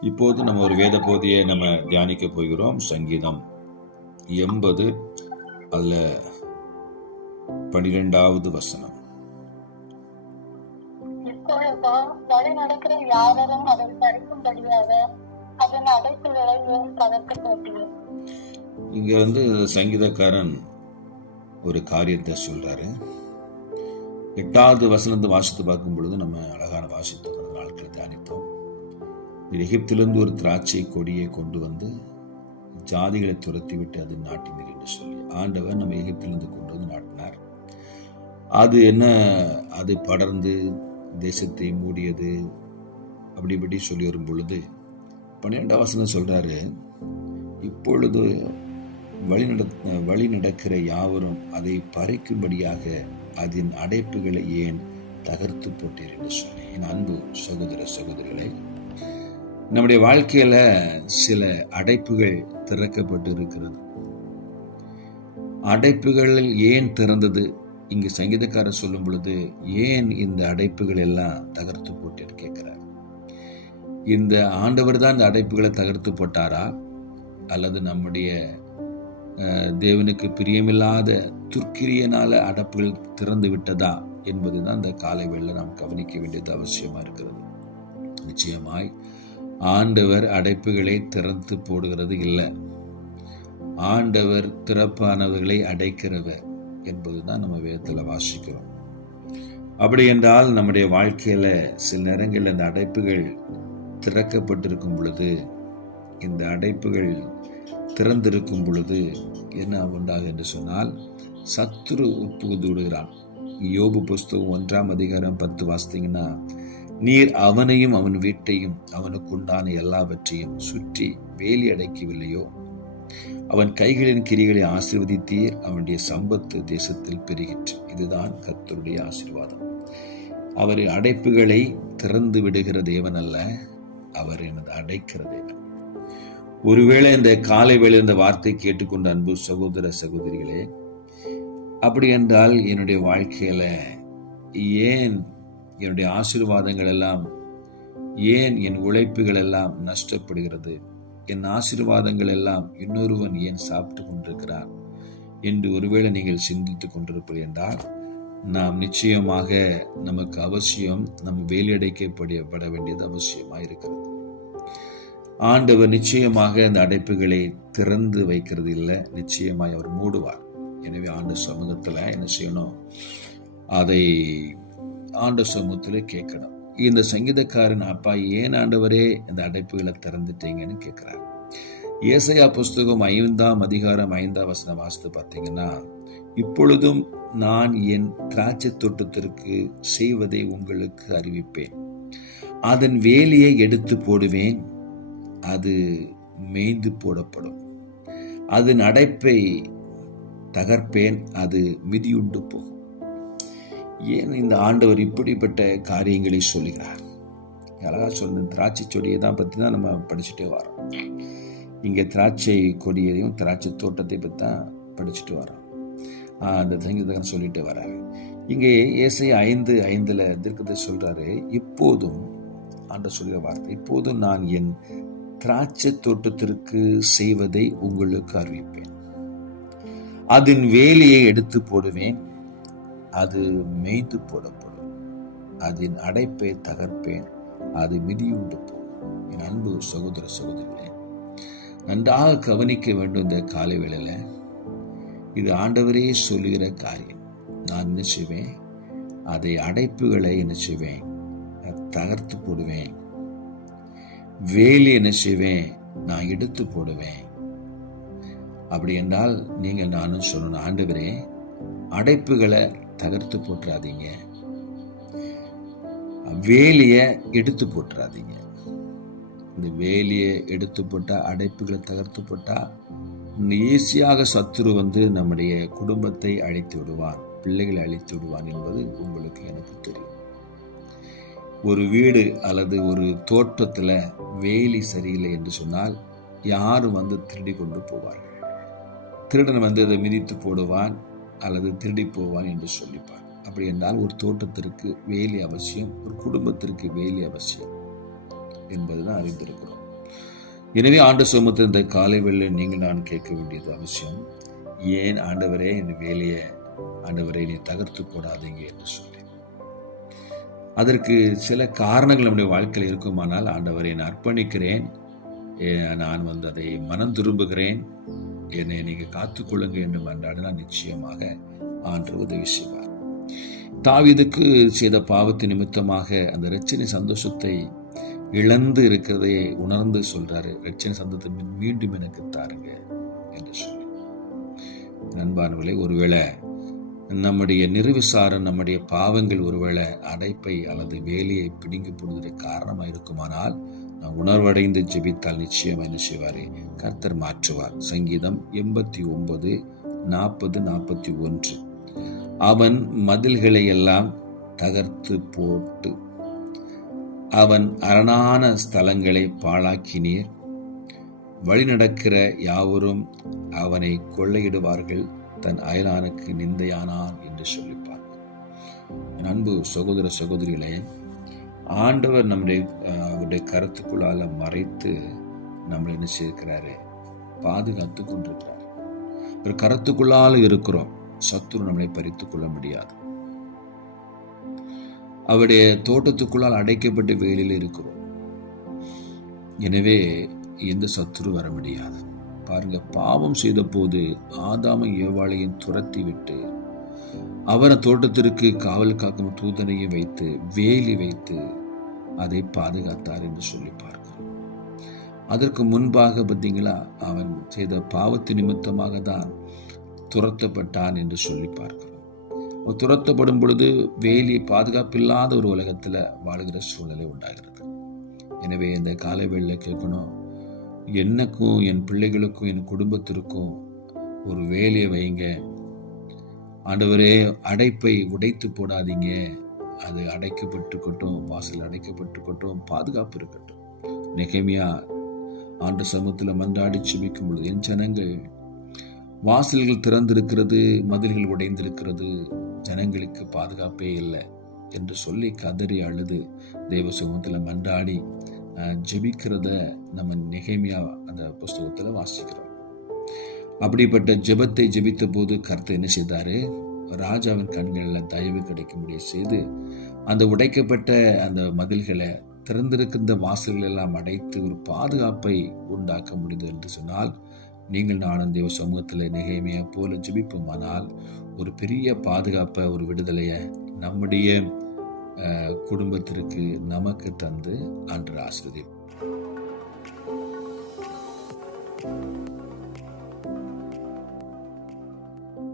இப்போது நம்ம ஒரு வேத போதியை நம்ம தியானிக்க போகிறோம். சங்கீதம் எண்பது அதுல பனிரெண்டாவது வசனம். இங்க வந்து சங்கீதக்காரன் ஒரு காரியத்தை சொல்றாரு. எட்டாவது வசனத்தை வாசித்து பார்க்கும் பொழுது நம்ம அழகான கடந்த நாட்களை தியானித்தோம். எகிப்திலிருந்து ஒரு திராட்சை கொடியை கொண்டு வந்து ஜாதிகளை துரத்தி விட்டு அது நாட்டினர் என்று சொல்லி ஆண்டவர் நம்ம எகிப்திலிருந்து கொண்டு வந்து நாட்டினார். அது என்ன? அது படர்ந்து தேசத்தை மூடியது அப்படி இப்படி சொல்லி வரும் பொழுது பன்னிரெண்டாம் வசனம் சொல்கிறாரு இப்பொழுது வழி நட வழி நடக்கிற யாவரும் அதை பறிக்கும்படியாக அதன் அடைப்புகளை ஏன் தகர்த்து போட்டீர்? என்று சொல்லி என் அன்பு சகோதர சகோதரிகளை நம்முடைய வாழ்க்கையில சில அடைப்புகள் திறக்கப்பட்டு இருக்கிறது அடைப்புகள் ஏன் திறந்தது? இங்கு சங்கீதக்காரர் சொல்லும் பொழுது ஏன் இந்த அடைப்புகள் எல்லாம் தகர்த்து போட்டு கேட்கிறார். இந்த ஆண்டவர் தான் இந்த அடைப்புகளை தகர்த்து போட்டாரா? அல்லது நம்முடைய தேவனுக்கு பிரியமில்லாத துர்க்கிரியனால அடைப்புகள் திறந்து விட்டதா? என்பதுதான் இந்த காலை வேளையில நாம் கவனிக்க வேண்டியது அவசியமா இருக்கிறது. நிச்சயமாய் ஆண்டவர் அடைப்புகளை திறந்து போடுகிறது இல்லை. ஆண்டவர் திறப்பானவர்களை அடைக்கிறவர் என்பதுதான் நம்ம வேதத்தில் வாசிக்கிறோம். அப்படி என்றால் நம்முடைய வாழ்க்கையில் சில நேரங்களில் அந்த அடைப்புகள் திறக்கப்பட்டிருக்கும் பொழுது இந்த அடைப்புகள் திறந்திருக்கும் பொழுது என்ன உண்டாகும் என்று சொன்னால் சத்துரு உட்புகுந்து விடுகிறான். யோபு புஸ்தகம் ஒன்றாம் அதிகாரம் பத்து வாசித்தீங்கன்னா நீர் அவனையும் அவன் வீட்டையும் அவனுக்குண்டான எல்லாவற்றையும் சுற்றி வேலி அடைக்கவில்லையோ? அவன் கைகளின் கிரிகளை ஆசிர்வதித்தீர் அவனுடைய சம்பத்து தேசத்தில் பெருகிற்று. இதுதான் கர்த்தருடைய ஆசீர்வாதம். அவர் அடைப்புகளை திறந்து விடுகிற தேவன் அல்ல அவர் எனது அடைக்கிற தேவன். ஒருவேளை இந்த காலை வேளை இந்த வார்த்தை கேட்டுக்கொண்ட அன்பு சகோதர சகோதரிகளே அப்படி என்றால் என்னுடைய வாழ்க்கையில ஏன் என்னுடைய ஆசீர்வாதங்கள் எல்லாம் ஏன் என் உழைப்புகள் எல்லாம் நஷ்டப்படுகிறது? என் ஆசீர்வாதங்கள் எல்லாம் இன்னொருவன் ஏன் சாப்பிட்டு கொண்டிருக்கிறான் என்று ஒருவேளை நீங்கள் சிந்தித்துக் கொண்டிருப்பீர்கள் என்றால் நாம் நிச்சயமாக நமக்கு அவசியம் நம் வேலையடைக்கப்படப்பட வேண்டியது அவசியமாக இருக்கிறது. ஆண்டவர் நிச்சயமாக அந்த அடைப்புகளை திறந்து வைக்கிறது இல்லை நிச்சயமாய் அவர் மூடுவார். எனவே ஆண்டு சமூகத்தில் என்ன செய்யணும்? அதை ஆண்ட சமூகத்தில் கேட்கணும். இந்த சங்கீதக்காரன் அப்பா ஏன் ஆண்டவரே இந்த அடைப்புகளை திறந்துட்டீங்கன்னு கேட்குறாரு. ஏசையா புஸ்தகம் ஐந்தாம் அதிகாரம் ஐந்தாம் வசனம் வாசித்து பார்த்தீங்கன்னா இப்பொழுதும் நான் என் திராட்சை தோட்டத்திற்கு செய்வதை உங்களுக்கு அறிவிப்பேன். அதன் வேலியை எடுத்து போடுவேன். அது மேய்ந்து போடப்படும். அதன் அடைப்பை தகர்ப்பேன். அது மிதியுண்டு போகும். ஏன் இந்த ஆண்டவர் இப்படிப்பட்ட காரியங்களை சொல்லுகிறார்? அழகா சொன்ன திராட்சை செடியை தான் பற்றி தான் நம்ம படிச்சுட்டே வரோம். இங்கே திராட்சை கொடியையும் திராட்சை தோட்டத்தை பற்றி தான் படிச்சுட்டு வரோம். அந்த சங்கீதகன் சொல்லிட்டு வராரு. இங்கே ஏசை ஐந்து ஐந்தில் திருக்கத்தை சொல்கிறாரு இப்போதும் ஆண்ட சொல்கிற வார்த்தை இப்போதும் நான் என் திராட்சை தோட்டத்திற்கு செய்வதை உங்களுக்கு அறிவிப்பேன். அதன் வேலியை எடுத்து போடுவேன். அது மேய்ந்து போடப்படும். அதன் அடைப்பை தகர்ப்பேன். அது மிதியுண்டு போகும். என் அன்பு சகோதர சகோதரிகளே நன்றாக கவனிக்க வேண்டும் இந்த காலை வேளையில். இது ஆண்டவரே சொல்லுகிற காரியம். நான் என்ன செய்வேன்? அதை அடைப்புகளை என்ன செய்வேன்? தகர்த்து போடுவேன். வேலி என்ன செய்வேன்? நான் எடுத்து போடுவேன். அப்படி என்றால் நீங்கள் நானும் சொல்லணும் ஆண்டவரே அடைப்புகளை தகர்த்து போட்டுறாதீங்க வேலியை எடுத்து போட்டுறாதீங்க இந்த வேலியை எடுத்து போட்டால் அடைப்புகளை தகர்த்து போட்டால் ஈஸியாக சத்துரு வந்து நம்முடைய குடும்பத்தை அழித்து விடுவான் பிள்ளைகளை அழித்து விடுவான் என்பது உங்களுக்கு எனக்கு தெரியும். ஒரு வீடு அல்லது ஒரு தோட்டத்தில் வேலி சரியில்லை என்று சொன்னால் யாரும் வந்து திருடி கொண்டு போவார்கள். திருடன் வந்து அதை மிதித்து போடுவான் அல்லது திருடி போவான் என்று சொல்லிப்பார். அப்படி என்றால் ஒரு தோட்டத்திற்கு வேலி அவசியம் ஒரு குடும்பத்திற்கு வேலி அவசியம் என்பதுதான் அறிந்திருக்கிறோம். எனவே ஆண்டு சுமத்து இந்த காலை வெளியில் நீங்கள் நான் கேட்க வேண்டியது அவசியம். ஏன் ஆண்டவரே இந்த வேலையை ஆண்டவரை நீ தகர்த்து போடாதீங்க என்று சொல்லி. அதற்கு சில காரணங்கள் நம்முடைய வாழ்க்கையில் இருக்குமானால் ஆண்டவரை நான் அர்ப்பணிக்கிறேன். நான் வந்து அதை மனம் திரும்புகிறேன். என்னை நீங்கள் காத்துக்கொள்ளுங்க என்று மன்றாடினா நிச்சயமாக ஆண்டு உதவி செய்வார். தாவிதுக்கு செய்த பாவத்து நிமித்தமாக அந்த ரச்சனை சந்தோஷத்தை இழந்து இருக்கிறதை உணர்ந்து சொல்றாரு. ரச்சனை சந்தத்தை மீண்டும் எனக்கு தாருங்க என்று சொல்லி. நண்பானவர்களே ஒருவேளை நம்முடைய நிர்விசாரம் நம்முடைய பாவங்கள் ஒருவேளை அடைப்பை அல்லது வேலையை பிடுங்கி போடுவதற்கு காரணமாக இருக்குமானால் நான் உணர்வடைந்து ஜெபித்தால் நிச்சயம் என்ன செய்வாரே? கர்த்தர் மாற்றுவார். சங்கீதம் எண்பத்தி ஒன்பது நாற்பது நாற்பத்தி ஒன்று. அவன் மதில்களை எல்லாம் தகர்த்து போட்டு அவன் அரணான ஸ்தலங்களை பாழாக்கினீர். வழிநடக்கிற யாவரும் அவனை கொள்ளையிடுவார்கள். தன் அயலானுக்கு நிந்தையானான் என்று சொல்லிப்பார் அன்பு சகோதர சகோதரிகளே ஆண்டவர் நம்முடைய அவருடைய கருத்துக்குள்ளால் மறைத்து நம்மளை என்ன செய்திருக்கிறாரு? பாதுகாத்து கொண்டிருக்கிறார். ஒரு கருத்துக்குள்ளால் இருக்கிறோம். சத்துரு நம்மளை பறித்து கொள்ள முடியாது. அவருடைய தோட்டத்துக்குள்ளால் அடைக்கப்பட்ட வேலியில் இருக்கிறோம். எனவே எந்த சத்துரு வர முடியாது. பாருங்க பாவம் செய்த போது ஆதாம ஏவாளையும் துரத்தி விட்டு அவரை தோட்டத்திற்கு காவல் காக்கும் தூதனையும் வைத்து வேலி வைத்து அதை பாதுகாத்தார் என்று சொல்லி பார்க்கிறோம். அதற்கு முன்பாக பார்த்தீங்களா அவன் செய்த பாவத்து நிமித்தமாக தான் துரத்தப்பட்டான் என்று சொல்லி பார்க்கிறோம். அவன் துரத்தப்படும் பொழுது வேலி பாதுகாப்பில்லாத ஒரு உலகத்தில் வாழ்கிற சூழ்நிலை உண்டாகிறது. எனவே இந்த காலை வேளையில் கேட்கணும் எனக்கும் என் பிள்ளைகளுக்கும் என் குடும்பத்திற்கும் ஒரு வேலையை வைங்க. ஆண்டவரே அடைப்பை உடைத்து போடாதீங்க. அது அடைக்கப்பட்டுக்கட்டும் வாசல் அடைக்கப்பட்டுக்கட்டும் பாதுகாப்பு இருக்கட்டும். நெகமியா ஆண்டு சமூகத்தில் மன்றாடி செபிக்கும் பொழுது என் ஜனங்கள் வாசல்கள் திறந்திருக்கிறது மதில்கள் உடைந்திருக்கிறது ஜனங்களுக்கு பாதுகாப்பே இல்லை என்று சொல்லி கதறி அழுது தெய்வ சமூகத்தில் மன்றாடி ஜெபிக்கிறத நம்ம நெகேமியா அந்த புஸ்தகத்தில் வாசிக்கிறோம். அப்படிப்பட்ட ஜெபத்தை ஜெபித்த போது கர்த்தர் என்ன செய்தாரு? ராஜாவின் கண்களில் தயவு கிடைக்கும்படி செய்து அந்த உடைக்கப்பட்ட அந்த மதில்களை திறந்திருக்கின்ற வாசல்கள் எல்லாம் அடைத்து ஒரு பாதுகாப்பை உண்டாக்க முடிந்தது என்று சொன்னால் நீங்கள் நானும் தேவ சமூகத்தில் நெகேமியா போல ஜிபிப்போமானால் ஒரு பெரிய பாதுகாப்பை ஒரு விடுதலையை நம்முடைய குடும்பத்திற்கு நமக்கு தந்து அன்று ஆசிரியர்